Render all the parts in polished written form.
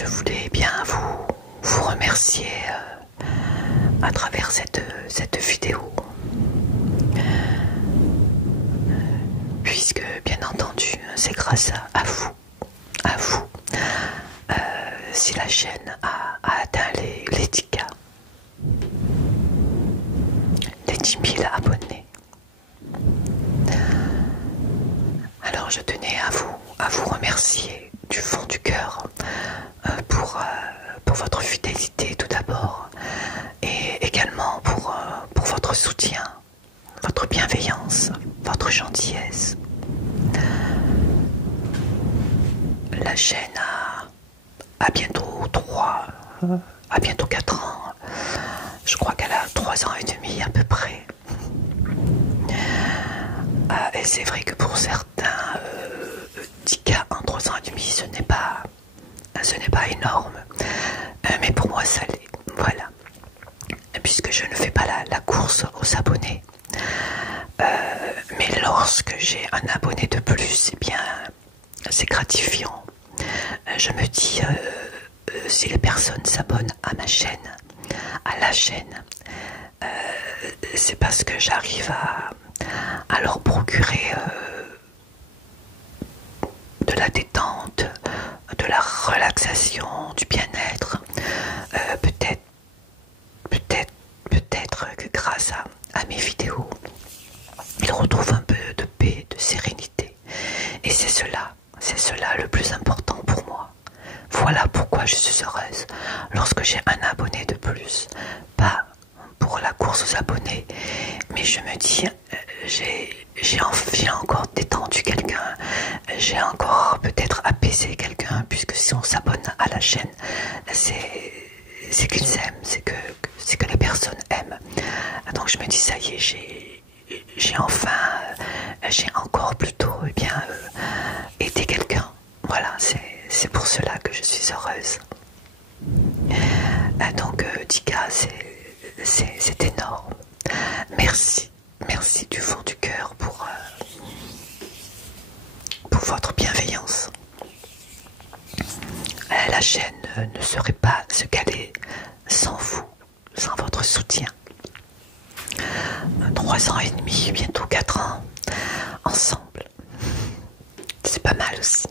je voulais bien vous remercier à travers cette vidéo, puisque bien entendu c'est grâce à vous si la chaîne a atteint les 10K, les 10 000 abonnés. Alors je tenais à vous remercier du fond du cœur pour votre fidélité tout d'abord, et également pour votre soutien, votre bienveillance, votre gentillesse. La chaîne a bientôt 4 ans. Je crois qu'elle a 3 ans et demi à peu près. Et c'est vrai que pour certains, 10K en 3 ans et demi, ce n'est pas énorme. Mais pour moi, ça l'est. Voilà. Puisque je ne fais pas la course aux abonnés. Mais lorsque j'ai un abonné de plus, eh bien, c'est gratifiant. Je me dis, si les personnes s'abonnent à ma chaîne, à la chaîne, c'est parce que j'arrive à leur procurer de la détente, de la relaxation, du bien-être. Peut-être que grâce à mes vidéos, ils retrouvent un peu de paix, de sérénité. Et c'est cela le plus important pour moi. Voilà pourquoi je suis heureuse lorsque j'ai un abonné de plus. Pas pour la course aux abonnés, mais je me dis, j'ai encore détendu quelqu'un, j'ai encore peut-être apaisé quelqu'un, puisque si on s'abonne à la chaîne, c'est qu'ils aiment, c'est que les personnes aiment. Donc je me dis, ça y est, j'ai encore plutôt aidé quelqu'un. Voilà, c'est pour cela que je suis heureuse. Donc 10K, c'est énorme. Merci du fond du cœur pour votre bienveillance. La chaîne ne serait pas ce qu'elle est sans vous, sans votre soutien. 3 ans et demi, bientôt 4 ans, ensemble. C'est pas mal aussi.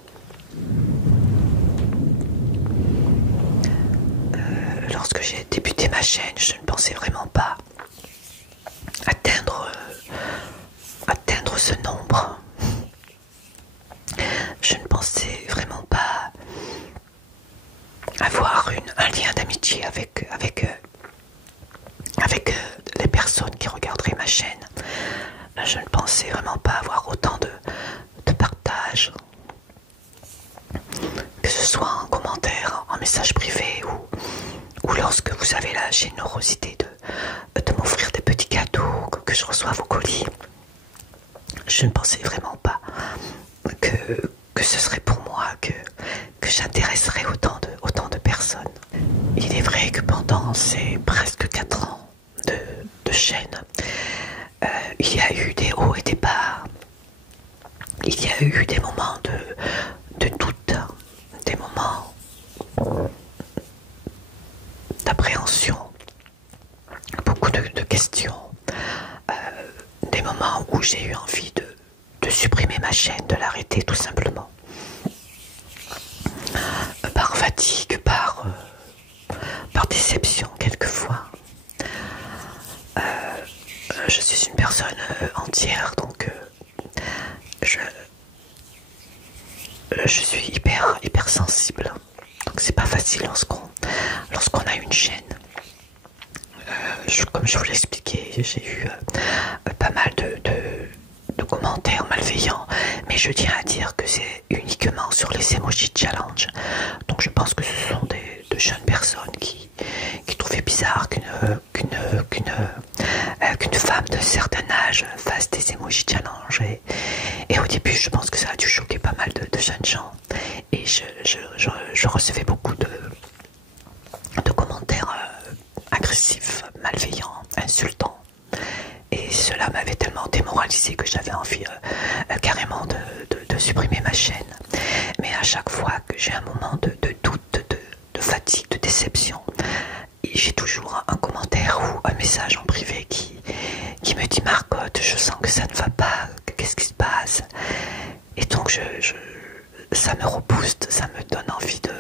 Lorsque j'ai débuté ma chaîne, je ne pensais vraiment pas atteindre ce nombre. Je ne pensais vraiment pas avoir un lien d'amitié avec les personnes qui regarderaient ma chaîne. Je ne pensais vraiment pas avoir autant de partage, que ce soit en commentaire, en message privé ou lorsque vous avez la générosité de m'offrir des petits cadeaux, que je reçois vos colis. Je ne pensais vraiment pas que ce serait pour moi, que j'intéresserais autant de personnes. Il est vrai que pendant ces presque 4 ans de chaîne, il y a eu des hauts et des bas. Il y a eu des moments de doute, des moments d'appréhension, beaucoup de questions, des moments où j'ai eu envie de supprimer ma chaîne, de l'arrêter tout simplement. Par fatigue, par déception quelquefois. Je suis une personne entière, donc je suis hyper sensible. Donc c'est pas facile lorsqu'on a une chaîne. Comme je vous l'ai expliqué, j'ai eu pas mal de commentaires malveillants, mais je tiens à dire que c'est uniquement sur les emojis challenge. Donc je pense que ce sont de jeunes personnes qui trouvaient bizarre qu'une femme de certain âge fasse des emojis challenge. Et au début, je pense que ça a dû choquer pas mal de jeunes gens. Et je recevais beaucoup de commentaires agressifs, malveillants, insultants. Et cela m'avait tellement démoralisé que j'avais envie carrément de supprimer ma chaîne. Mais à chaque fois que j'ai un moment de doute, ça me rebooste, ça me donne envie de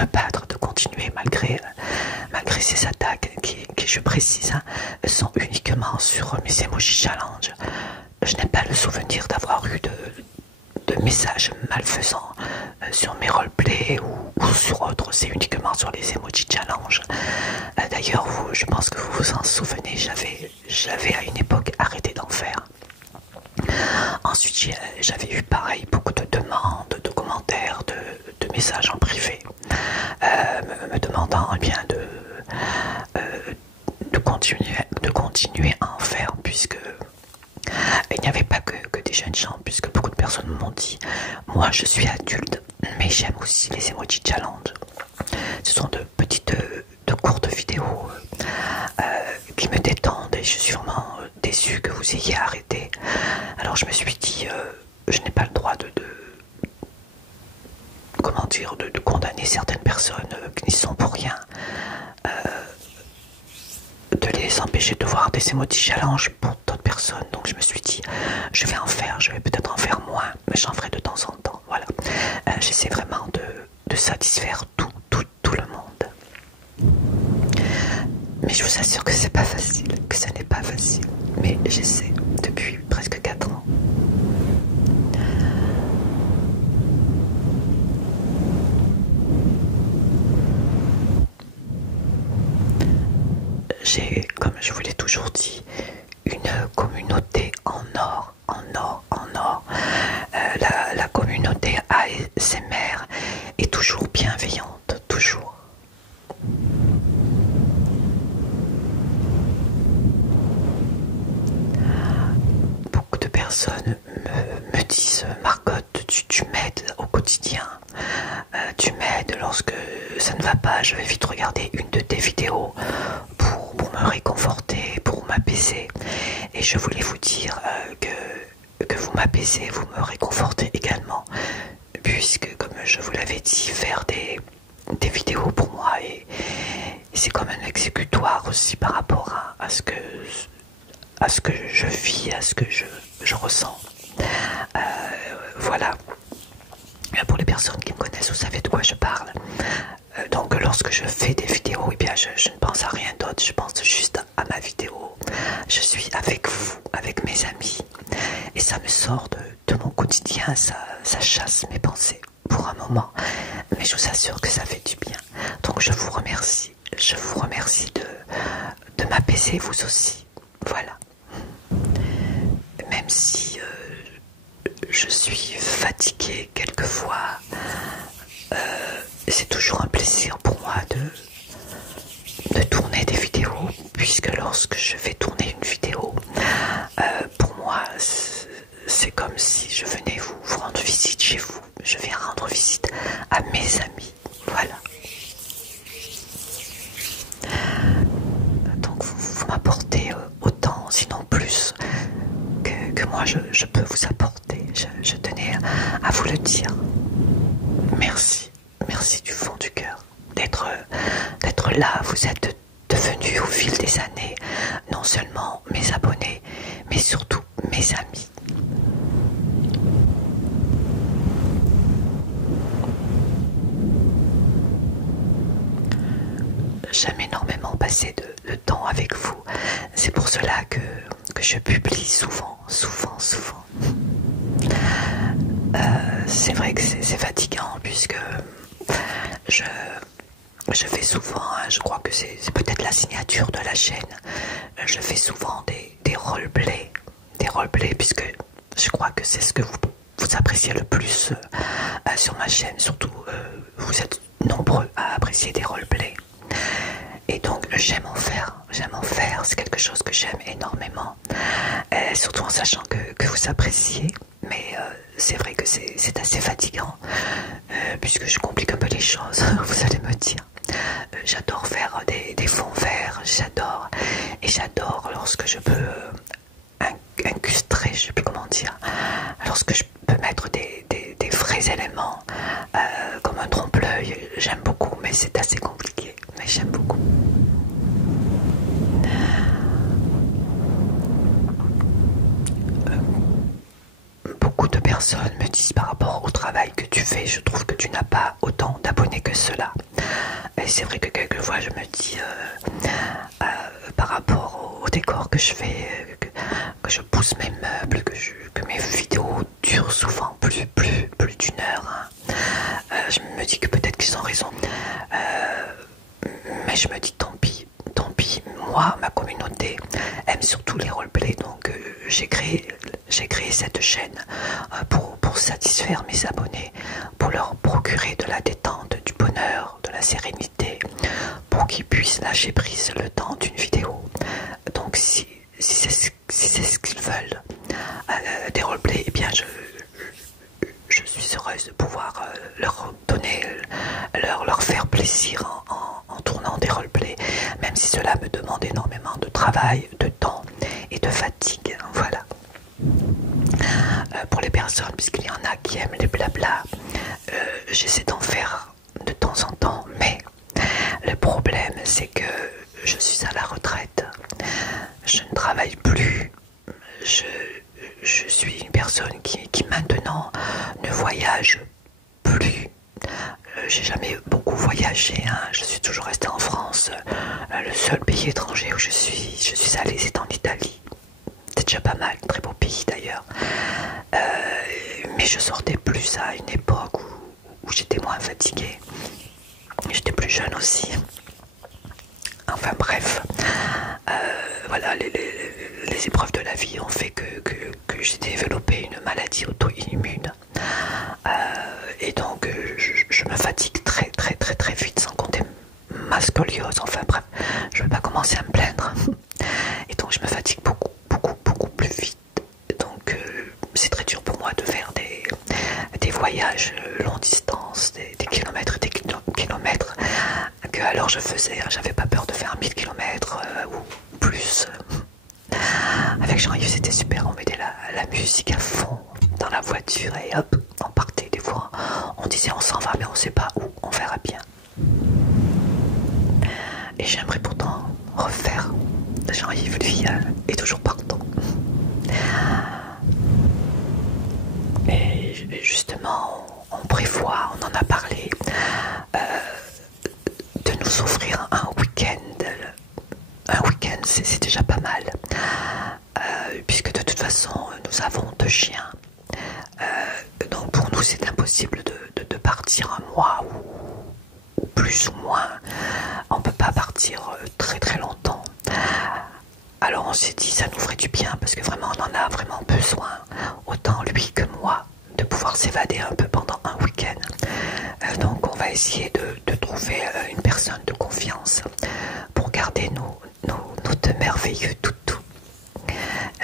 me battre, de continuer malgré ces attaques qui je précise, hein, sont uniquement sur mes emoji challenge. Je n'ai pas le souvenir d'avoir eu de messages malfaisants sur mes roleplays ou sur autres, c'est uniquement sur les emoji challenge. D'ailleurs, je pense que vous vous en souvenez, j'avais à une époque arrêté d'en faire. Ensuite, j'avais eu pareil beaucoup de demandes, de commentaires, de messages en privé, me demandant eh bien de continuer à en faire, puisque il n'y avait pas que des jeunes gens, puisque beaucoup de personnes m'ont dit, moi je suis adulte, mais j'aime aussi les emoji challenge. Ce sont de petites, de courtes vidéos qui me détendent et je suis vraiment déçu que vous ayez arrêté. Alors je me suis dit, je n'ai pas le droit comment dire, de condamner certaines personnes qui n'y sont pour rien, de les empêcher de voir des emoji challenge pour d'autres personnes. Donc je me suis dit, je vais en faire, je vais peut-être en faire moins, mais j'en ferai de temps en temps. Voilà, j'essaie vraiment de satisfaire tout le monde. Mais je vous assure que c'est pas facile, que ce n'est pas facile. Mais j'essaie depuis presque 4 ans. J'ai, comme je vous l'ai toujours dit, une communauté en or. La communauté ASMR est toujours bienveillante, toujours. Beaucoup de personnes me disent, Marcotte, tu m'aides au quotidien, tu m'aides lorsque ça ne va pas, je vais vite regarder une de tes vidéos pour me réconforter, pour m'apaiser. Et je voulais vous dire que vous m'apaisez, vous me réconfortez également, puisque comme je vous l'avais dit, faire des vidéos pour moi, et c'est comme un exécutoire aussi par rapport à ce que je vis, à ce que je ressens. Voilà. Pour les personnes qui me connaissent, vous savez de quoi je parle. Donc lorsque je fais des vidéos, eh bien je ne pense à rien d'autre, je pense juste à ma vidéo. Je suis avec vous, avec mes amis, et ça me sort de mon quotidien, ça chasse mes pensées pour un moment, mais je vous assure que ça fait du bien. Donc je vous remercie de m'apaiser vous aussi. Voilà. Même si je suis fatiguée quelquefois, c'est toujours un plaisir pour moi de tourner des vidéos, puisque lorsque je vais tourner une vidéo, pour moi c'est comme si je venais vous rendre visite chez vous, je viens rendre visite à mes amis, voilà. Donc vous m'apportez autant, sinon plus, que moi je peux vous apporter. Je tenais à vous le dire. Merci du fond du cœur d'être là. Vous êtes devenus au fil des années non seulement mes abonnés, mais surtout mes amis. J'aime énormément passer de temps avec vous. C'est pour cela que je publie souvent. C'est vrai que c'est fatigant, puisque je fais souvent, hein, je crois que c'est peut-être la signature de la chaîne, je fais souvent des roleplays, puisque je crois que c'est ce que vous appréciez le plus sur ma chaîne, surtout vous êtes nombreux à apprécier des roleplays. Et donc j'aime en faire, c'est quelque chose que j'aime énormément, surtout en sachant que vous appréciez, mais c'est vrai que c'est assez fatigant, puisque je complique un peu les choses, vous allez me dire. J'adore faire des fonds verts, j'adore lorsque je peux incrustrer, je sais plus comment dire, lorsque je peux mettre des vrais éléments, comme un trompe-l'œil, j'aime beaucoup, mais c'est assez compliqué, mais j'aime beaucoup. Beaucoup de personnes me disent par rapport au travail que tu fais, je trouve que tu n'as pas autant d'abonnés que cela. Et c'est vrai que quelquefois je me dis, par rapport au décor que je fais, que je pousse mes meubles, que mes vidéos durent souvent plus d'une heure, hein. Je me dis que peut-être qu'ils ont raison. Mais je me dis tant pis. Moi, ma communauté aime surtout les roleplays, donc j'ai créé cette chaîne pour satisfaire mes abonnés, pour leur procurer de la détente, du bonheur, de la sérénité, pour qu'ils puissent lâcher prise le temps d'une vidéo. Donc si c'est ce qu'ils veulent, des roleplays, eh bien je suis heureuse de pouvoir leur donner, leur faire plaisir en tournant des roleplays, même si cela me demande énormément de travail, de temps et de fatigue. Voilà. Pour les personnes, puisqu'il y en a qui aiment les blabla, j'essaie d'en faire de temps en temps, mais le problème c'est que je suis à la retraite, je ne travaille plus, je suis une personne qui maintenant ne voyage plus. J'ai jamais beaucoup voyagé, hein. Je suis toujours restée en France. Le seul pays étranger où je suis allée, c'est en Italie. C'est déjà pas mal, très beau pays d'ailleurs. Mais je sortais plus à une époque où j'étais moins fatiguée. J'étais plus jeune aussi. Enfin bref, voilà, les épreuves de la vie ont fait que j'ai développé une maladie auto-immune. Et donc je me fatigue très vite, sans compter ma scoliose. Enfin bref, je ne vais pas commencer à me plaindre. Et donc je me fatigue beaucoup plus vite. Donc c'est très dur pour moi de faire des voyages longue distance, des kilomètres et des kilomètres, que alors je faisais, j'avais pas peur de faire 1000 km ou plus. Avec Jean-Yves c'était super, on mettait la musique à fond dans la voiture et hop, on partait. Des fois on disait on s'en va mais on sait pas où, on verra bien. Et j'aimerais pourtant refaire. Jean-Yves lui est toujours partant. Et justement on prévoit, on en a parlé, de nous offrir un week-end. Un week-end c'est déjà pas mal, puisque de toute façon nous avons 2 chiens, donc pour nous c'est impossible de partir un mois ou plus ou moins. On peut pas partir très longtemps. Alors on s'est dit ça nous ferait du bien, parce que vraiment on en a vraiment besoin, autant lui que moi, de pouvoir s'évader un peu pendant un week-end. Donc on va essayer de trouver une personne de confiance pour garder nos 2 merveilleux toutous.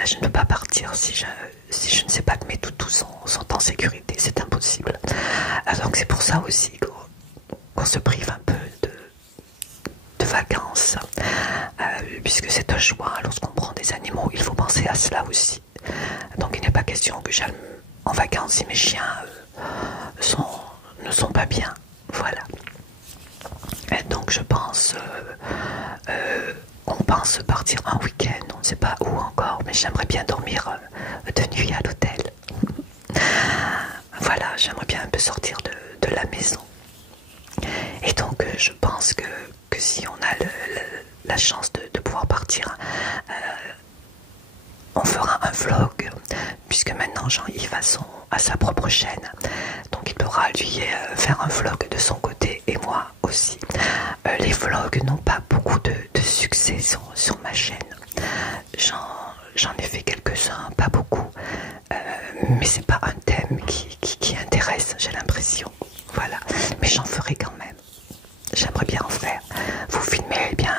Je ne peux pas partir si je ne sais pas que mes toutous sont en sécurité, c'est impossible. Donc c'est pour ça aussi qu'on se prive un peu de vacances, puisque c'est un choix. Lorsqu'on prend des animaux, il faut penser à cela aussi. Donc il n'est pas question que j'aille en vacances si mes chiens ne sont pas bien. Voilà. Et donc je pense, on pense partir un week-end, on ne sait pas où encore, mais j'aimerais bien dormir de nuit à l'hôtel. Voilà, j'aimerais bien un peu sortir de la maison. Et donc je pense que si on a la chance de pouvoir partir, on fera un vlog, puisque maintenant Jean-Yves a sa propre chaîne, donc il pourra lui faire un vlog de son côté et moi aussi. Les vlogs n'ont pas beaucoup de succès sur ma chaîne. J'en ai fait quelques-uns, pas beaucoup, mais c'est pas un thème qui intéresse, j'ai l'impression. Voilà, mais j'en ferai quand même. J'aimerais bien en faire. Vous filmez bien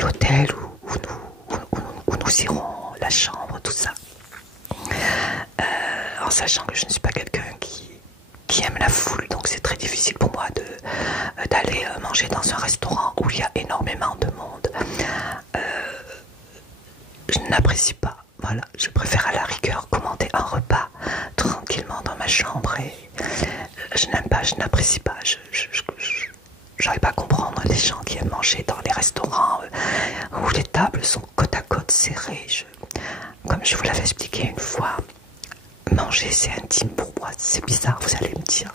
l'hôtel où nous irons, la chambre, tout ça. En sachant que je ne suis pas quelqu'un qui aime la foule, donc c'est très difficile pour moi d'aller manger dans un restaurant où il y a énormément de monde. Je n'apprécie pas. Voilà, je préfère à la rigueur commander un repas tranquillement dans ma chambre, et je n'aime pas, je n'apprécie pas. J'arrive pas à comprendre les gens qui aiment manger dans les restaurants où les tables sont côte à côte serrées. Comme je vous l'avais expliqué une fois, manger c'est intime pour moi, c'est bizarre, vous allez me dire.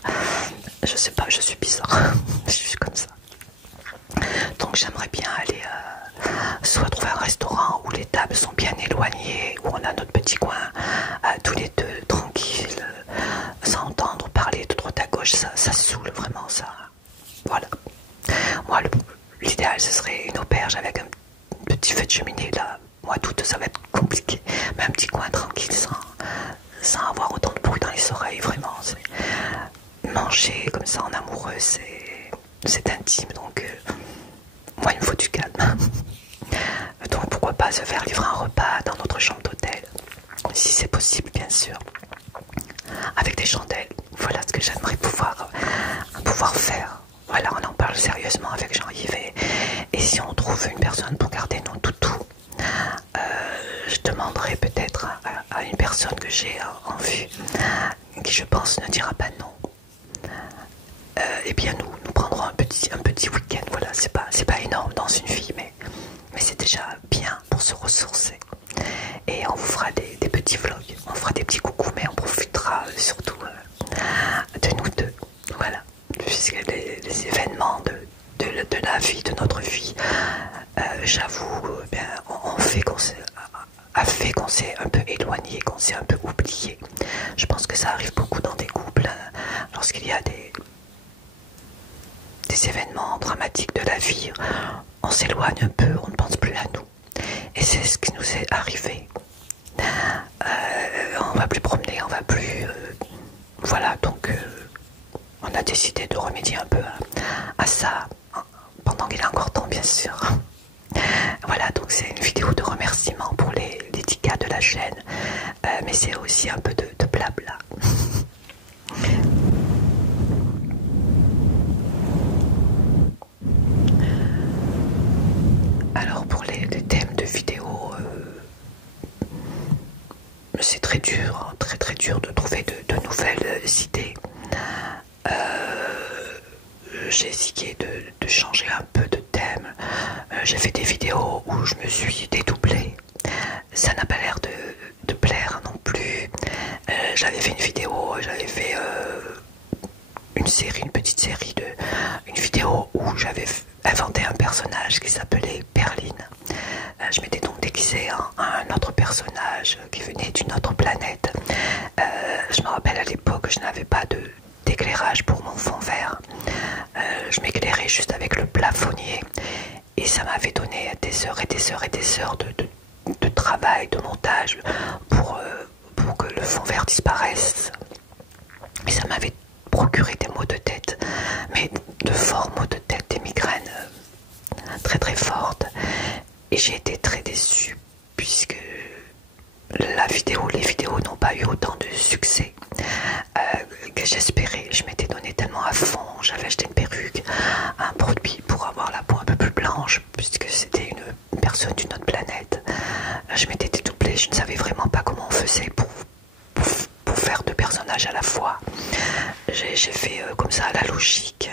Je sais pas, je suis bizarre, je suis comme ça. Donc j'aimerais bien aller soit trouver un restaurant où les tables sont bien éloignées, où on a notre petit coin tous les deux tranquilles, sans entendre parler de droite à gauche, ça saoule vraiment ça. Voilà. Moi l'idéal ce serait une auberge avec un petit feu de cheminée là. Moi tout ça va être compliqué, mais un petit coin tranquille sans avoir autant de bruit dans les oreilles, vraiment. Manger comme ça en amoureux, c'est intime, donc moi il me faut du calme. Donc pourquoi pas se faire livrer un repas dans notre chambre d'hôtel, si c'est possible bien sûr, avec des chandelles. Voilà ce que j'aimerais pouvoir faire. Voilà, on en parle sérieusement avec Jean-Yves, et si on trouve une personne pour garder nos toutous, je demanderai peut-être à une personne que j'ai en vue, qui je pense ne dira pas non. Eh bien nous prendrons un petit week-end. Voilà, c'est pas énorme dans une vie, mais c'est déjà bien pour se ressourcer. Et on vous fera des petits vlogs, on fera des petits coucous, mais on profitera surtout de nous deux. Voilà, puisque les événements de la vie, de notre vie, j'avoue, a fait qu'on s'est un peu éloigné, qu'on s'est un peu oublié. Je pense que ça arrive beaucoup dans des couples, lorsqu'il y a des événements dramatiques de la vie, on s'éloigne un peu, on ne pense plus à nous. Et c'est ce qui nous est arrivé. On va plus promener, on va plus... voilà, donc on a décidé de remédier un peu à ça, pendant qu'il est encore temps, bien sûr. Voilà, donc c'est une vidéo de remerciement pour les 10K de la chaîne, mais c'est aussi un peu de blabla. Alors pour les thèmes de vidéo, c'est très dur, très dur de trouver de nouvelles idées. J'ai essayé de changer un peu de thème. J'ai fait des vidéos où je me suis dédoublée. Ça n'a pas l'air de plaire non plus. J'avais fait une vidéo, j'avais fait une petite série une vidéo où j'avais inventé un personnage qui s'appelait Perline. Je m'étais donc déguisée en un autre personnage qui venait d'une autre planète. Je me rappelle à l'époque, je n'avais pas d'éclairage pour mon fond vert. Je m'éclairais juste avec le plafonnier, et ça m'avait donné des heures et des heures et des heures de travail, de montage pour que le fond vert disparaisse. Et ça m'avait procuré des maux de tête, mais de forts maux de tête, des migraines très fortes. Et j'ai été très déçue puisque les vidéos n'ont pas eu autant de succès que j'espérais. Je m'étais donné tellement à fond, j'avais acheté une perruque, un produit pour avoir la peau un peu plus blanche puisque c'était une personne d'une autre planète. Je m'étais dédoublée, je ne savais vraiment pas comment on faisait pour faire deux personnages à la fois. J'ai fait comme ça à la logique,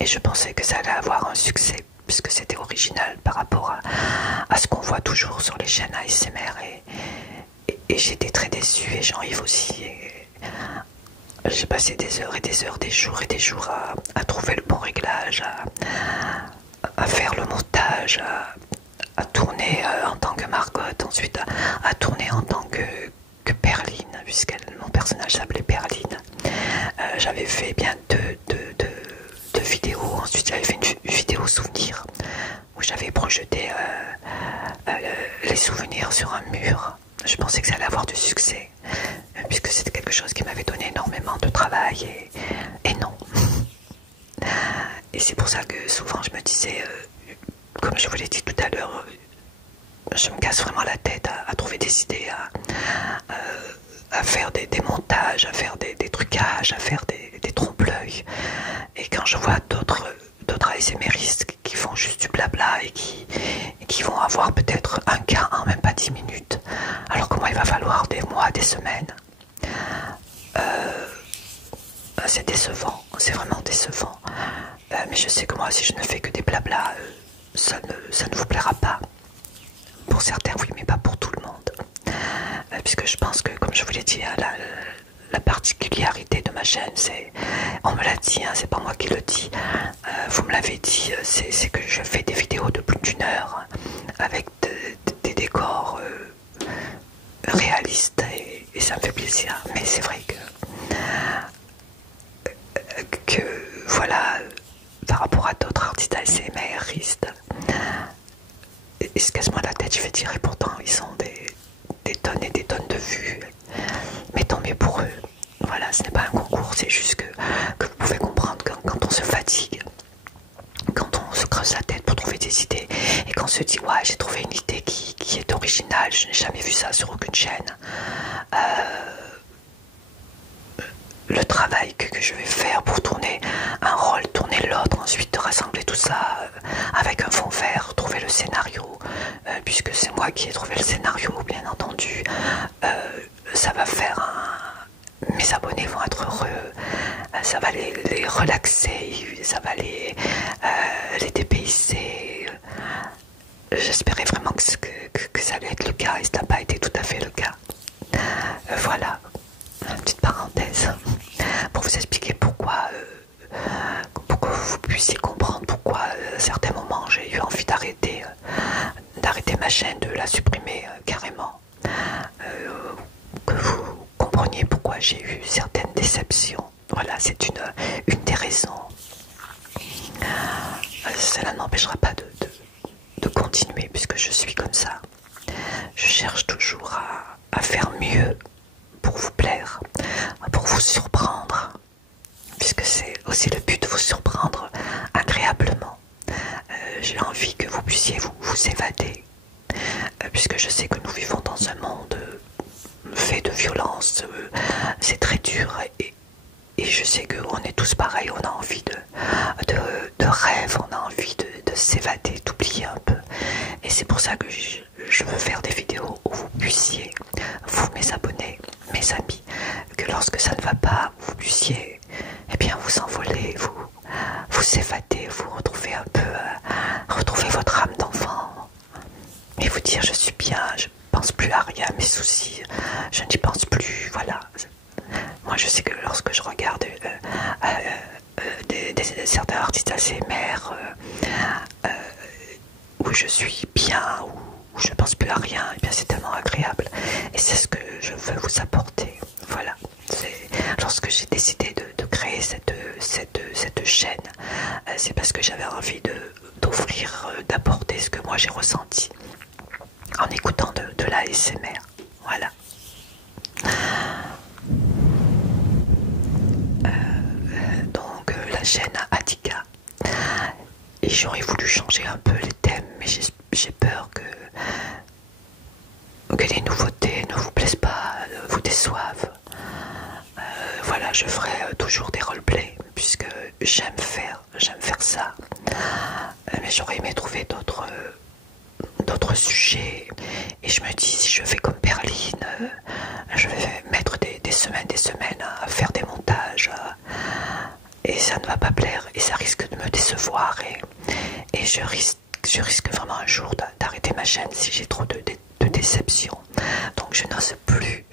et je pensais que ça allait avoir un succès puisque c'était original par rapport à ce qu'on voit toujours sur les chaînes ASMR, et j'étais très déçue, et Jean-Yves aussi. J'ai passé des heures et des heures, des jours et des jours à trouver le bon réglage, à faire le montage, à tourner en tant que Margot, ensuite à tourner en tant que Perline, puisque mon personnage s'appelait Perline. J'avais fait bien deux vidéos. Ensuite j'avais fait une vidéo souvenir où j'avais projeté les souvenirs sur un mur. Je pensais que ça allait avoir du succès, puisque c'était quelque chose qui m'avait donné énormément de travail, et non. Et c'est pour ça que souvent je me disais, comme je vous l'ai dit tout à l'heure, je me casse vraiment la tête à trouver des idées, à faire des montages, à faire des trucages, à faire des trompe-l'œil. Et quand je vois d'autres ASMRistes qui font juste du blabla et qui vont avoir peut-être un cas en même pas 10 minutes, alors que moi il va falloir des mois, des semaines, c'est décevant, c'est vraiment décevant. Mais je sais que moi, si je ne fais que des blabla, ça ne vous plaira pas. Pour certains oui, mais pas pour tout le monde, puisque je pense que, comme je vous l'ai dit, hein, la particularité de ma chaîne, c'est, on me l'a dit, hein, c'est pas moi qui le dis, vous me l'avez dit, c'est que je fais des vidéos de plus d'1 heure avec des décors réalistes et ça me fait plaisir. Mais c'est vrai que voilà, par rapport à d'autres artistes ASMRistes, ils se cassent moins la tête, je vais dire, et pourtant ils ont des tonnes et des tonnes de vues. Mais tant mieux pour eux. Voilà, ce n'est pas un concours, c'est juste que vous pouvez comprendre quand on se fatigue, quand on se creuse la tête pour trouver des idées, et qu'on se dit ouais, j'ai trouvé une idée qui est originale, je n'ai jamais vu ça sur aucune chaîne. Le travail que je vais faire pour tourner un rôle, tourner l'autre, ensuite de rassembler tout ça avec un fond vert, trouver le scénario, puisque c'est moi qui ai trouvé le scénario, bien entendu, ça va faire mes abonnés vont être heureux, ça va les relaxer, ça va les dépayser. J'espérais vraiment que ça allait être le cas et ça n'a pas été tout à fait le cas. Voilà, une petite parenthèse pour vous expliquer pourquoi vous puissiez comprendre pourquoi à certains moments j'ai eu envie d'arrêter ma chaîne, de la supprimer carrément, que vous compreniez pourquoi j'ai eu certaines déceptions. Voilà, c'est une des raisons. Cela ne m'empêchera pas de continuer puisque je suis comme ça. Je cherche toujours à faire mieux pour vous plaire, pour vous surprendre, puisque c'est aussi le but de vous surprendre agréablement. J'ai envie que vous puissiez vous évader, puisque je sais que nous vivons dans un monde fait de violence, c'est très dur, et je sais qu'on est tous pareils, on a envie de rêve, on a envie de s'évader, d'oublier un peu, et c'est pour ça que je veux faire des vidéos où vous puissiez, vous mes abonnés, mes amis, que lorsque ça ne va pas, vous puissiez eh bien vous envoler, vous évader, vous retrouver un peu, retrouver votre âme d'enfant et vous dire je suis bien, je pense plus à rien, mes soucis, je n'y pense plus, voilà. Moi je sais que lorsque je regarde certains artistes ASMR où je suis bien, où je pense plus à rien, et bien c'est tellement agréable et c'est ce que je veux vous apporter. Voilà, lorsque j'ai décidé de créer cette chaîne, c'est parce que j'avais envie d'offrir, d'apporter ce que moi j'ai ressenti en écoutant de l'ASMR. Voilà. Donc la chaîne Attika, et j'aurais voulu changer un peu les thèmes, mais j'ai peur que les nouveautés ne vous plaisent pas, vous déçoivent. Voilà, je ferai toujours des roleplays puisque j'aime faire ça, mais j'aurais aimé trouver d'autres sujets, et je me dis si je fais comme Perline, je vais mettre des semaines à faire des montages, et ça ne va pas plaire et ça risque de me décevoir, et je risque vraiment un jour d'arrêter ma chaîne si j'ai trop de déception. Donc je n'ose plus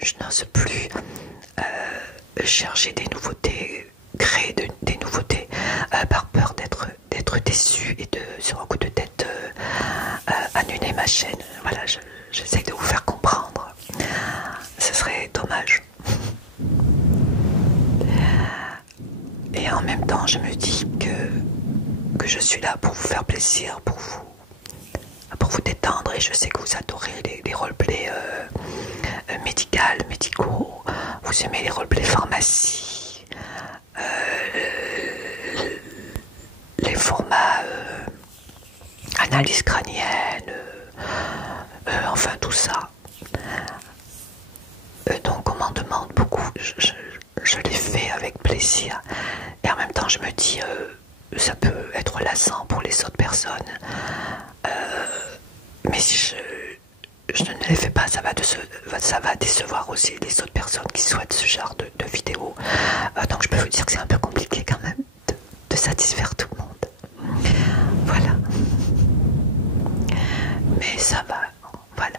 chercher des nouveautés, créer des nouveautés par peur d'être déçu et sur un coup de tête annuler ma chaîne. Voilà, j'essaie de vous faire comprendre, ce serait dommage. Et en même temps je me dis que je suis là pour vous faire plaisir, pour vous détendre, et je sais que vous adorez les roleplays médicaux, vous aimez les roleplays pharmacie, les formats analyse crânienne, enfin tout ça. Donc on m'en demande beaucoup, je les fais avec plaisir, et en même temps je me dis ça peut être lassant pour les autres personnes, mais si je ne les fais pas, ça va décevoir aussi les autres personnes qui souhaitent ce genre de vidéos. Donc je peux vous dire que c'est un peu compliqué quand même de satisfaire tout le monde. Voilà. Mais ça va, voilà.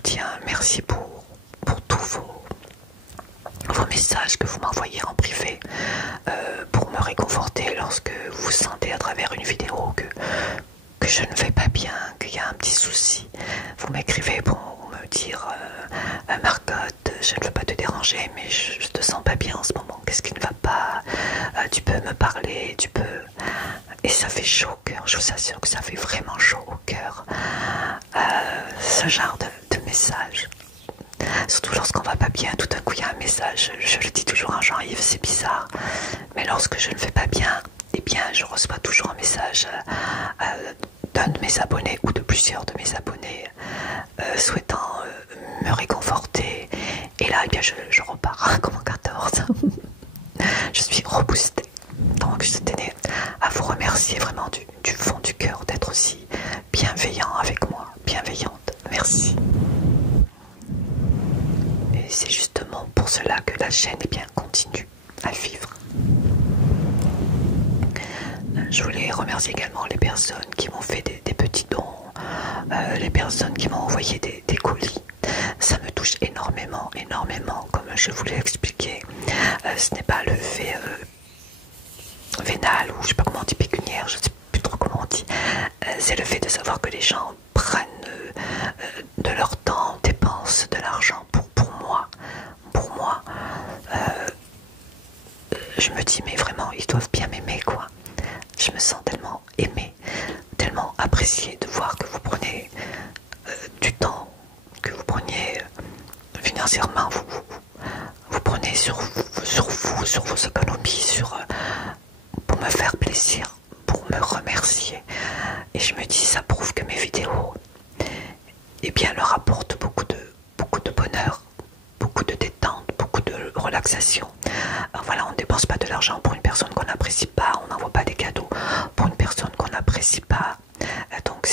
soutien, merci pour tous vos messages que vous m'envoyez en privé pour me réconforter lorsque vous vous sentez à travers une vidéo que je ne vais pas bien, qu'il y a un petit souci. Vous m'écrivez pour me dire Marcotte, je ne veux pas te déranger, mais je te sens pas bien en ce moment. Qu'est-ce qui ne va pas? Tu peux me parler, tu peux... Et ça fait chaud au cœur, je vous assure que ça fait vraiment chaud au cœur. Ce genre de message. Surtout lorsqu'on va pas bien, tout d'un coup il y a un message. Je le dis toujours à Jean-Yves, c'est bizarre. Mais lorsque je ne vais pas bien, eh bien je reçois toujours un message d'un de mes abonnés ou de plusieurs de mes abonnés souhaitant me réconforter. Et là, eh bien je repars comme en 14. Je suis reboostée. Donc je tenais à vous remercier vraiment du fond du cœur d'être aussi bienveillant avec moi, bienveillante. Merci. Et c'est justement pour cela que la chaîne bien, continue à vivre. Je voulais remercier également les personnes qui m'ont fait des petits dons, les personnes qui m'ont envoyé des colis. Ça me touche énormément, énormément, comme je vous l'ai expliqué. Ce n'est pas le fait vénal ou je sais pas comment on dit, pécuniaire, je sais plus trop comment on dit. C'est le fait de savoir que les gens prennent de leur temps, dépensent de l'argent pour moi. Pour moi, je me dis mais vraiment ils doivent bien m'aimer quoi. Je me sens tellement aimée, tellement appréciée de voir que vous prenez du temps, que vous preniez financièrement, vous prenez sur vous, sur vos économies, pour me faire plaisir, pour me remercier. Et je me dis, ça prouve que mes vidéos, eh bien, leur apportent beaucoup de bonheur, beaucoup de détente, beaucoup de relaxation. Alors voilà, on ne dépense pas de l'argent pour une personne qu'on n'apprécie pas, on n'envoie pas des cadeaux pour une personne qu'on n'apprécie pas. Donc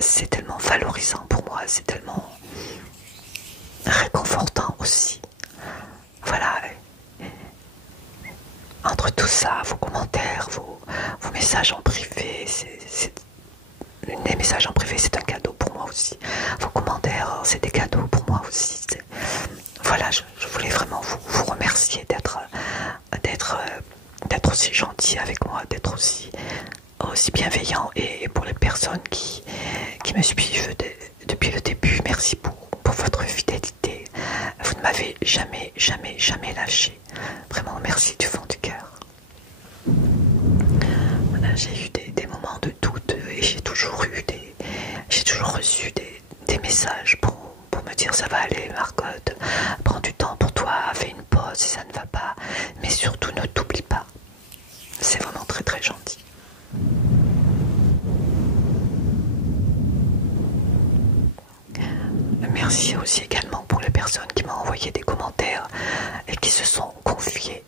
c'est tellement valorisant pour moi, c'est tellement réconfortant aussi. Voilà. Entre tout ça, vos commentaires, vos messages en privé, les messages en privé c'est un cadeau pour moi aussi. Vos commentaires c'est des cadeaux pour moi aussi. Voilà, je voulais vraiment vous remercier d'être aussi gentil avec moi, d'être aussi bienveillant, et pour les personnes qui me suivent depuis le début, merci pour votre fidélité. Vous ne m'avez jamais, jamais, jamais lâché. Vraiment, merci du fond du cœur. J'ai eu des moments de doute et j'ai toujours reçu des messages pour me dire ça va aller Marcotte, prends du temps pour toi, fais une pause si ça ne va pas, mais surtout ne t'oublie pas. C'est vraiment très très gentil. Merci aussi également pour les personnes qui m'ont envoyé des commentaires et qui se sont confiées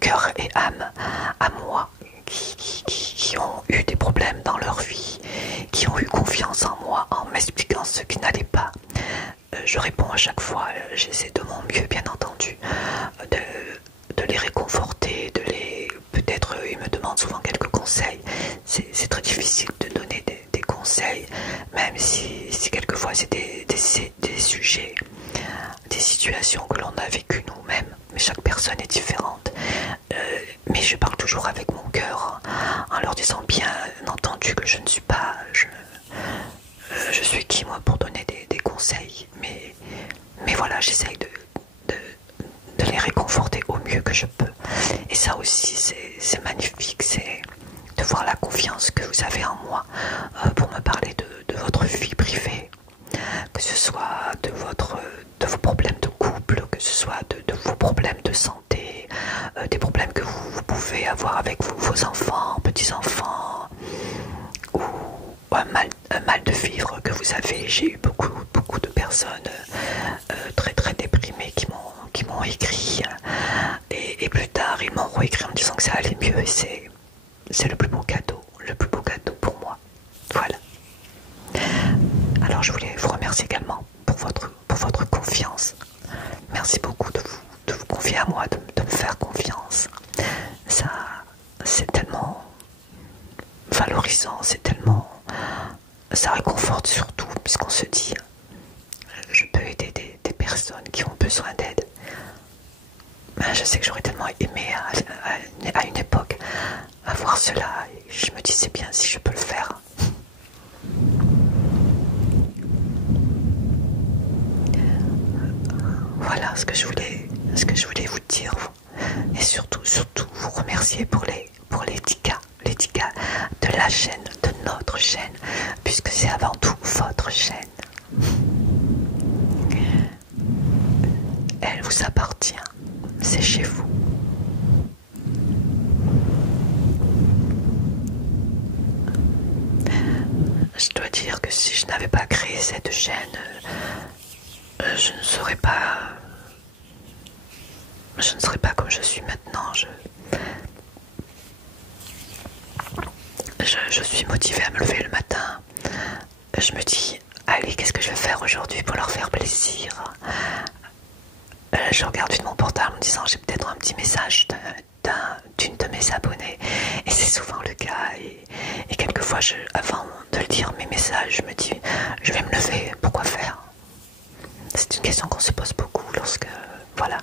cœur et âme à moi, qui ont eu des problèmes dans leur vie, qui ont eu confiance en moi en m'expliquant ce qui n'allait pas. Je réponds à chaque fois, j'essaie de mon mieux bien entendu de les réconforter, peut-être ils me demandent souvent quelques conseils. C'est très difficile de donner des conseils, même si quelquefois c'est des sujets, des situations que l'on a vécues nous-mêmes, mais chaque personne est différente. Mais je parle toujours avec mon cœur, en leur disant bien entendu que je ne suis pas... Je suis qui moi pour donner des conseils, mais voilà, j'essaye de les réconforter au mieux que je peux. Et ça aussi c'est magnifique, c'est de voir la confiance que vous avez en moi pour me parler de votre vie privée, que ce soit de vos problèmes de couple, que ce soit de vos problèmes de santé, des problèmes que vous pouvez avoir avec vos enfants, petits-enfants, ou un mal de vivre que vous avez. J'ai eu beaucoup de personnes très très déprimées qui m'ont écrit, et plus tard ils m'ont réécrit en me disant que ça allait mieux, et c'est le plus beau cadeau pour moi. Voilà. Alors je voulais vous remercier également pour votre confiance. Merci beaucoup de vous confier à moi, de me faire confiance. Ça, c'est tellement valorisant, ça réconforte surtout, puisqu'on se dit besoin d'aide. Je sais que j'aurais tellement aimé à une époque avoir cela. Et je me dis c'est bien si je peux le faire. Voilà ce que je voulais vous dire. Et surtout vous remercier pour les 10K de la chaîne, de notre chaîne, puisque c'est avant tout votre chaîne. Elle vous appartient, c'est chez vous. Je dois dire que si je n'avais pas créé cette chaîne, je ne serais pas comme je suis maintenant. Je suis motivée à me lever le matin. Je me dis, allez, qu'est-ce que je vais faire aujourd'hui pour leur faire plaisir? Je regarde vite mon portable en me disant, j'ai peut-être un petit message d'une de mes abonnées. Et c'est souvent le cas. Et quelquefois, avant de le dire, mes messages, je me dis, je vais me lever, pourquoi faire? C'est une question qu'on se pose beaucoup lorsque, voilà,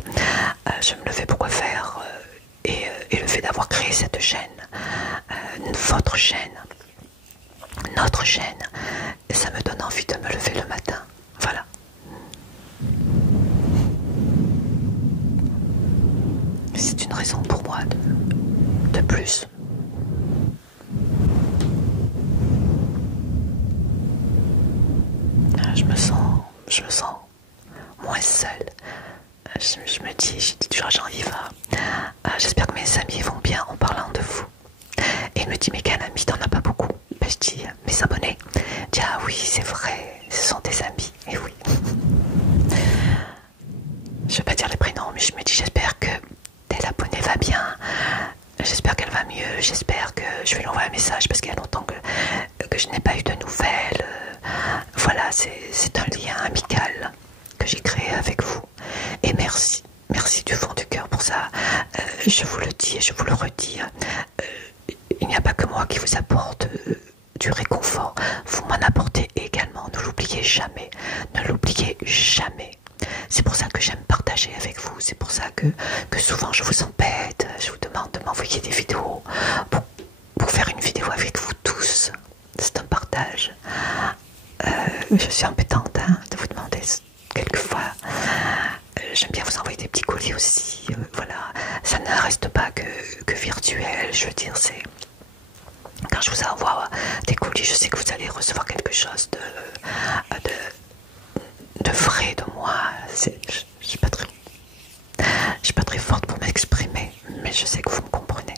je me levais, pourquoi faire? Et le fait d'avoir créé cette chaîne, votre chaîne, notre chaîne, ça me donne envie de me lever le matin. Voilà. C'est une raison pour moi de plus. Je me sens moins seule. Je me dis, j'ai dit toujours à Jean-Yves, j'espère que mes amis vont bien en parlant de vous. Et il me dit, mais quel ami, t'en as pas beaucoup? Ben, je dis, mes abonnés. Je dis, ah oui, c'est vrai, ce sont tes amis. Et oui. Je ne vais pas dire les prénoms, mais je me dis, j'espère que telle abonnée va bien. J'espère qu'elle va mieux. J'espère que je vais lui envoyer un message parce qu'il y a longtemps que je n'ai pas eu de nouvelles. Voilà, c'est un lien amical que j'ai créé avec vous. Et merci. Merci du fond du cœur pour ça. Je vous le dis et je vous le redis. Il n'y a pas que moi qui vous apporte du réconfort. Vous m'en apportez également. Ne l'oubliez jamais. Ne l'oubliez jamais. C'est pour ça que j'aime partager avec vous. C'est pour ça que souvent je vous embête. Je vous demande de m'envoyer des vidéos pour faire une vidéo avec vous tous. C'est un partage. Je suis embêtante de vous demander quelquefois. J'aime bien vous envoyer des petits colis aussi. Voilà, ça ne reste pas que virtuel. Je veux dire, c'est quand je vous envoie des colis, je sais que vous allez recevoir quelque chose de vrai de moi. Je suis pas très forte pour m'exprimer, mais je sais que vous me comprenez.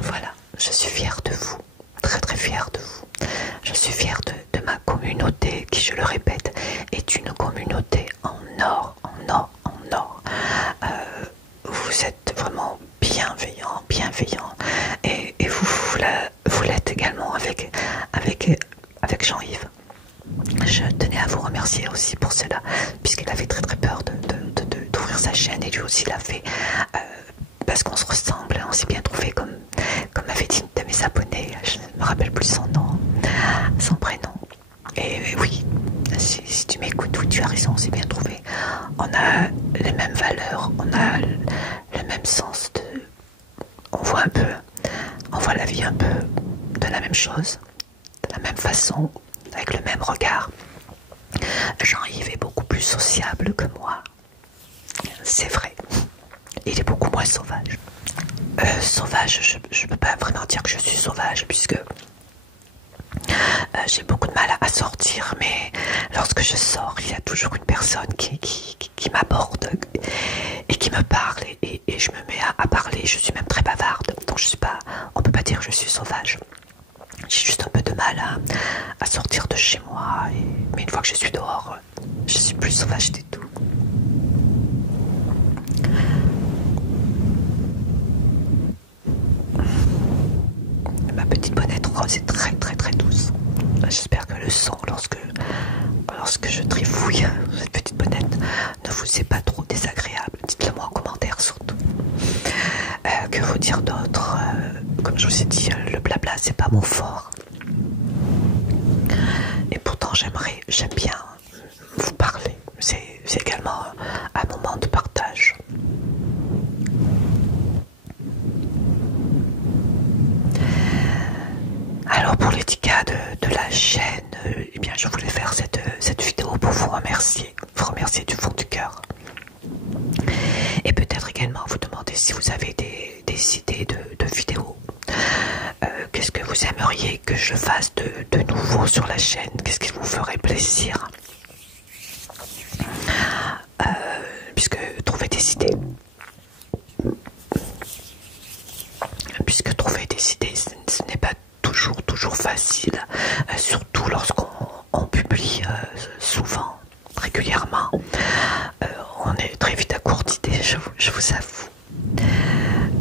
Voilà, je suis fière de vous, très très fière de vous. Je suis fière de ma communauté qui, je le répète, est une communauté en or, en or, en or. Vous êtes vraiment bienveillant et vous l'êtes également avec Jean-Yves. Je tenais à vous remercier aussi pour cela, puisqu'il avait très très peur d'ouvrir sa chaîne et lui aussi l'a fait, parce qu'on se ressemble, on s'est bien trouvé comme m'avait dit une de mes abonnés, je ne me rappelle plus son nom, son prénom. Et oui, si tu m'écoutes, oui, tu as raison, on s'est bien trouvé. On a les mêmes valeurs, on a le même sens on voit la vie un peu de la même chose, de la même façon, avec le même regard. Jean-Yves est beaucoup plus sociable que moi, c'est vrai. Il est beaucoup moins sauvage. Sauvage, je ne peux pas vraiment dire que je suis sauvage, puisque j'ai beaucoup de mal à sortir, mais lorsque je sors, il y a toujours une personne qui m'aborde et qui me parle, et je me mets à parler. Je suis même très bavarde, donc on ne peut pas dire que je suis sauvage. J'ai juste un peu de mal à sortir de chez moi, mais une fois que je suis dehors, je suis plus sauvage du tout. Ma petite bonnette rose est très très très douce. J'espère que le son, lorsque je trifouille cette petite bonnette, ne vous est pas trop désagréable. Dites-le moi en commentaire surtout. Que vous dire d'autre? je vous ai dit, le blabla, c'est pas mon fort. Et pourtant, j'aime bien vous parler. C'est également un moment de partage. Alors pour l'étiquette de la chaîne, eh bien je voulais faire cette vidéo pour vous remercier du fond du cœur. Et peut-être également vous demander si vous avez des idées de vidéos. Qu'est-ce que vous aimeriez que je fasse de nouveau sur la chaîne? Qu'est-ce qui vous ferait plaisir? Puisque trouver des idées. Puisque trouver des idées, ce n'est pas toujours facile, surtout lorsqu'on publie souvent, régulièrement. On est très vite à court d'idées, je vous avoue.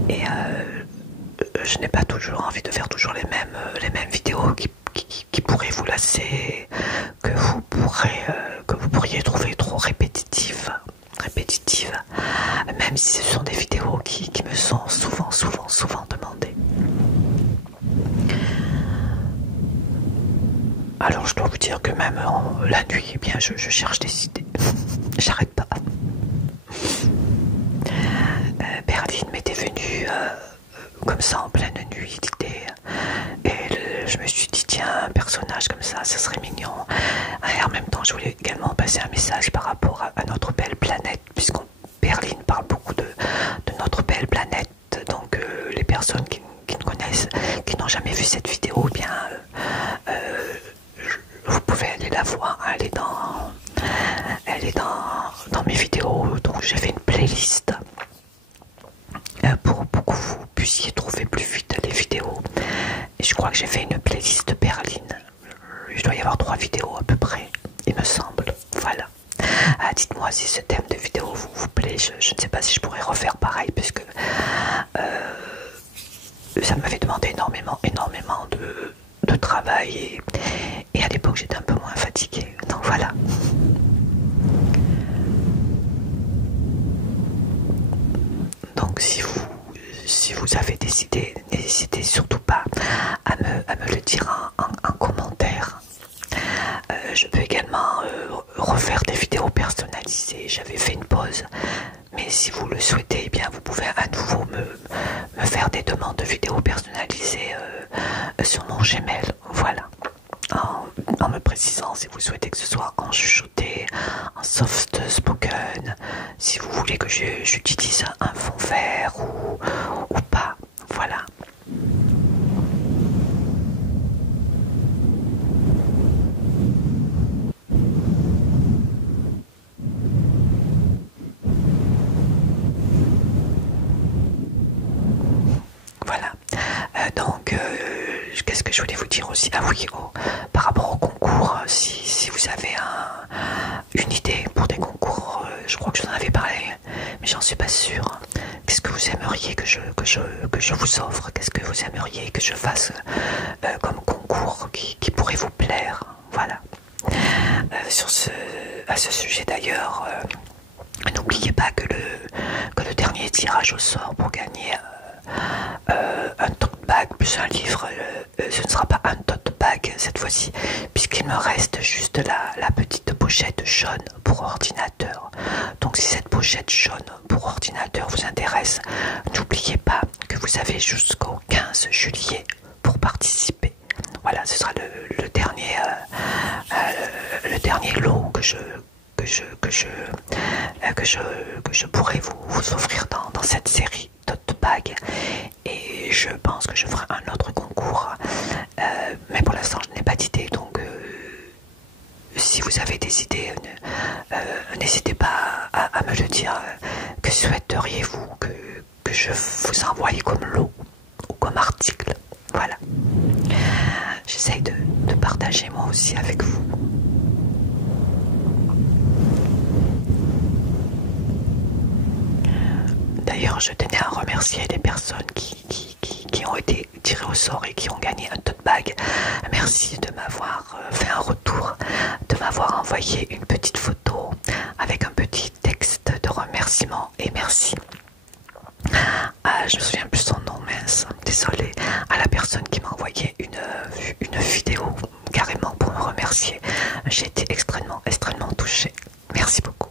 Et je n'ai pas toujours envie de faire toujours les mêmes vidéos qui pourraient vous lasser, que vous pourriez trouver trop répétitives, même si ce sont des vidéos qui me sont souvent demandées. Alors je dois vous dire que même la nuit, eh bien, je cherche des idées. J'arrête pas. Berline m'était venue comme ça en pleine nuit d'idées. Et je me suis dit, tiens, un personnage comme ça serait mignon. Et en même temps, je voulais également passer un message par rapport à notre belle planète, puisqu'on Berline parle beaucoup de notre belle planète. Donc les personnes qui ne connaissent, qui n'ont jamais vu cette vidéo, eh bien vous pouvez aller la voir. Elle est dans mes vidéos. Donc j'ai fait une playlist pour que vous puissiez trouver plus vite les vidéos. Et je crois que j'ai fait une playlist Berline. Il doit y avoir 3 vidéos à peu près, il me semble. Voilà. Dites-moi si ce thème de vidéo vous plaît. Je ne sais pas si je pourrais refaire pareil, puisque ça m'avait demandé énormément de travail. Et à l'époque, j'étais un peu moins fatiguée. Donc voilà. Donc si vous avez des idées, n'hésitez surtout pas à me le dire en commentaire. Je peux également refaire des vidéos personnalisées. J'avais fait une pause, mais si vous le souhaitez, eh bien vous pouvez à nouveau me faire des demandes de vidéos personnalisées sur mon Gmail. Voilà. En me précisant si vous souhaitez que ce soit en chuchoté, en soft spoken, si vous voulez que j'utilise un fond vert ou pas. Voilà. Voilà. Donc, qu'est-ce que je voulais vous dire aussi? Ah oui, par rapport au concours, si vous avez une idée pour des concours, je crois que je vous en avais parlé, mais j'en suis pas sûre. Qu'est-ce que vous aimeriez que je vous offre? Qu'est-ce que vous aimeriez que je fasse comme concours qui pourrait vous plaire? Voilà. À ce sujet d'ailleurs, n'oubliez pas que le dernier tirage au sort pour gagner un tote bag plus un livre, ce ne sera pas un tote bag cette fois-ci, puisqu'il me reste juste la petite pochette jaune pour ordinateur. Donc si cette pochette jaune pour ordinateur vous intéresse, n'oubliez pas que vous avez jusqu'au 15 juillet pour participer. Voilà, ce sera le dernier lot que je pourrais vous offrir dans cette série tote bag. Et je pense que je ferai un autre concours, mais pour l'instant je n'ai pas d'idée. Donc si vous avez des idées, n'hésitez pas à me le dire. Que souhaiteriez-vous que je vous envoie comme lot ou comme article? Voilà. J'essaye de partager moi aussi avec vous. D'ailleurs, je tenais à remercier les personnes qui ont été tirées au sort et qui ont gagné un tote bag. Merci de m'avoir fait un retour, de m'avoir envoyé une petite photo avec un petit texte de remerciement et merci. Je me souviens plus son nom, mince, désolé. personne qui m'a envoyé une vidéo carrément pour me remercier. J'ai été extrêmement touchée. Merci beaucoup.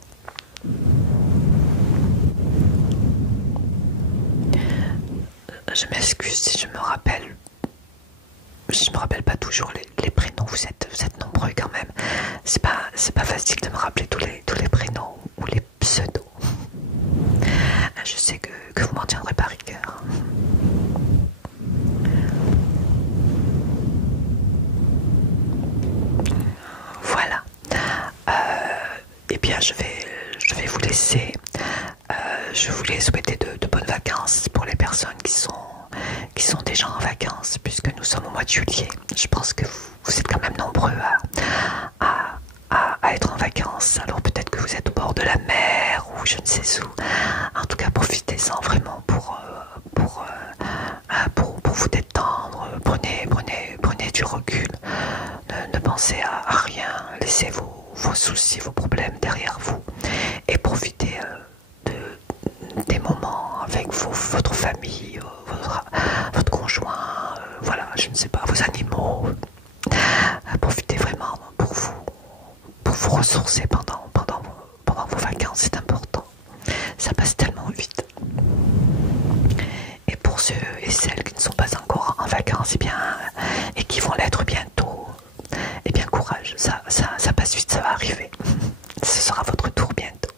Je m'excuse si je me rappelle pas toujours les prénoms. Vous êtes nombreux quand même. C'est pas facile de me rappeler tous les prénoms ou les pseudos. Je sais que vous m'en tiendrez par rigueur. Voilà. Eh bien, je vais vous laisser. Je voulais souhaiter de bonnes vacances pour les personnes qui sont déjà en vacances, puisque nous sommes au mois de juillet. Je pense que vous êtes quand même nombreux à être en vacances. Alors peut-être que vous êtes au bord de la mer ou je ne sais où. En tout cas, profitez-en vraiment pour vous détendre. Prenez du recul. Ne pensez à rien. Laissez vos soucis, vos problèmes derrière vous et profitez des moments avec votre famille, votre conjoint, voilà, je ne sais pas, vos animaux. Profitez vraiment pour vous ressourcer pendant vos vacances, c'est important. Ça passe tellement vite. Et pour ceux et celles qui ne sont pas encore en vacances, et qui vont l'être bientôt, courage, ça passe vite, ça va arriver. Ce sera votre tour bientôt.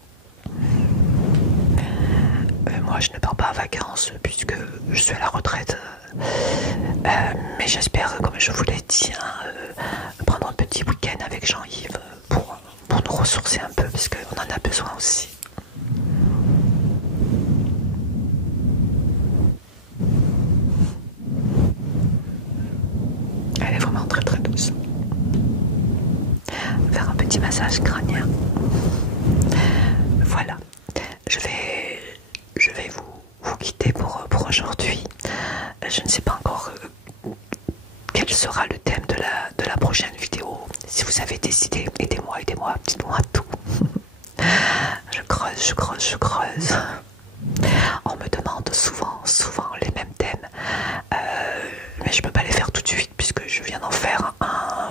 Moi je ne pars pas en vacances puisque je suis à la retraite, mais j'espère, comme je vous l'ai dit, prendre un petit week-end avec Jean-Yves pour nous ressourcer un peu parce qu'on en a besoin aussi. Elle est vraiment très douce. Faire un petit massage crânien. Voilà. Je vais vous quitter pour aujourd'hui. Je ne sais pas encore quel sera le thème de la prochaine vidéo. Si vous avez des idées, aidez-moi, dites-moi tout. Je creuse. On me demande souvent les mêmes thèmes, mais je peux pas les faire tout de suite puisque je viens d'en faire un.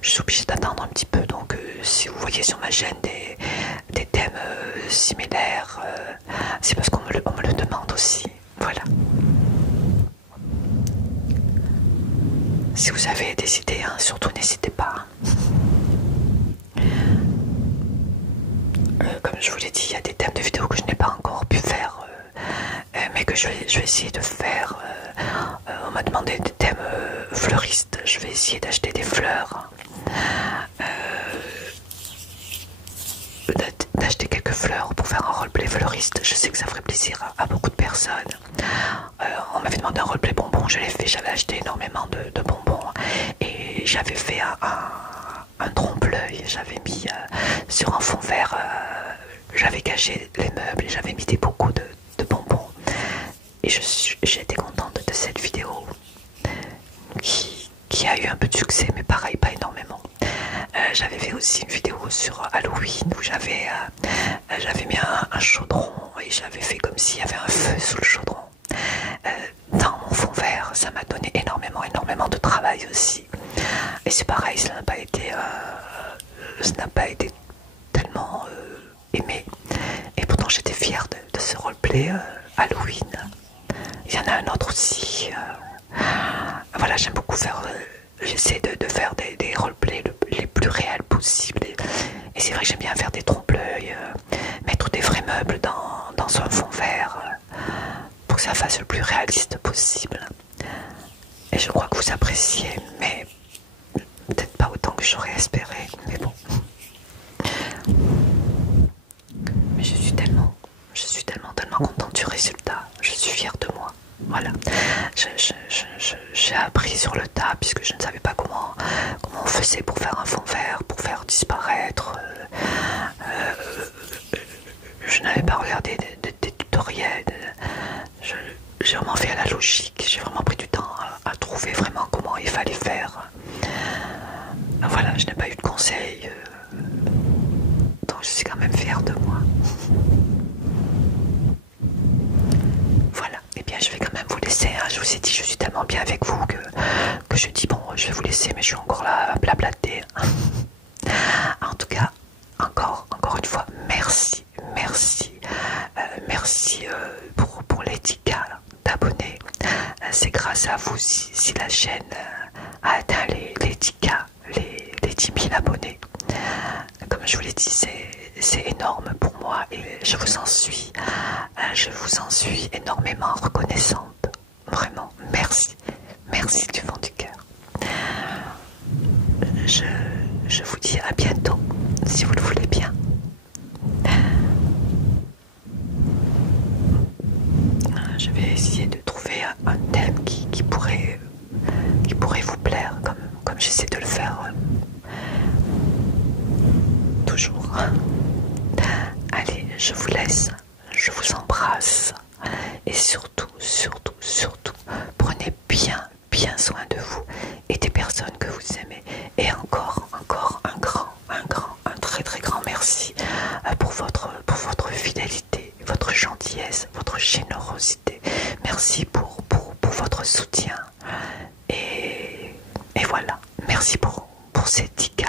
Je suis obligée d'attendre un petit peu, donc si vous voyez sur ma chaîne des thèmes similaires, c'est parce qu'on me le demande aussi. Voilà. Si vous avez des idées, surtout n'hésitez pas. Comme je vous l'ai dit, il y a des thèmes de vidéos que je n'ai pas encore pu faire, mais que je vais essayer de faire. On m'a demandé des thèmes fleuristes. Je vais essayer d'acheter des fleurs, d'acheter quelques fleurs pour faire un roleplay fleuriste. Je sais que ça ferait plaisir à beaucoup de personnes. On m'avait demandé un roleplay bonbon, je l'ai fait. J'avais acheté énormément de bonbons et j'avais fait un trompe-l'œil. J'avais mis sur un fond vert, j'avais caché les meubles et j'avais mis des bocaux de bonbons. Et j'ai été contente de cette vidéo qui a eu un peu de succès, mais pareil, pas énormément. J'avais fait aussi une vidéo sur Halloween où j'avais mis un chaudron et j'avais fait comme s'il y avait un feu sous le chaudron. Dans mon fond vert, ça m'a donné énormément de travail aussi. Et c'est pareil, ça n'a pas été tellement aimé. Et pourtant j'étais fière de ce roleplay Halloween. Il y en a un autre aussi. Voilà, j'aime beaucoup faire. J'essaie de faire des roleplays les plus réels possibles. Et c'est vrai que j'aime bien faire des trompe-l'œil, mettre des vrais meubles dans un fond vert pour que ça fasse le plus réaliste possible. Et je crois que vous appréciez, mais peut-être pas autant que j'aurais espéré. Mais bon. Mais je suis tellement contente du résultat. Je suis fière de moi. Voilà. J'ai appris sur le tas puisque je ne savais pas comment on faisait pour faire un fond vert, pour faire disparaître. Je n'avais pas regardé des tutoriels. J'ai vraiment fait à la logique. J'ai vraiment pris du temps à trouver vraiment comment il fallait faire. Voilà, je n'ai pas eu de conseils. Donc je suis quand même fière de moi. Voilà, et bien je vais quand même vous laisser. je vous ai dit, je suis tellement bien avec vous que je dis bon, je vais vous laisser, mais je suis encore là à blablater. En tout cas, encore une fois, merci, merci pour les 10K d'abonnés. C'est grâce à vous si la chaîne a atteint les 10K, les 10 000 abonnés. Comme je vous l'ai dit, c'est énorme pour moi et je vous en suis énormément reconnaissante. Vraiment, merci, merci du fond du cœur. Je vous dis à bientôt, si vous le voulez bien. Je vais essayer de trouver un thème qui pourrait vous plaire, comme j'essaie de le faire toujours. Allez, je vous laisse, je vous embrasse et surtout, prenez bien soin de vous et des personnes que vous aimez. Et encore un très grand merci pour votre fidélité, votre gentillesse, votre générosité. Merci pour votre soutien. Et voilà, merci pour ces 10K.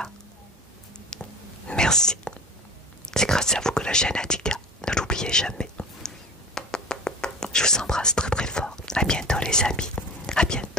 Merci. C'est grâce à vous que la chaîne a 10K. Ne l'oubliez jamais. Je vous embrasse très fort. À bientôt les amis. À bientôt.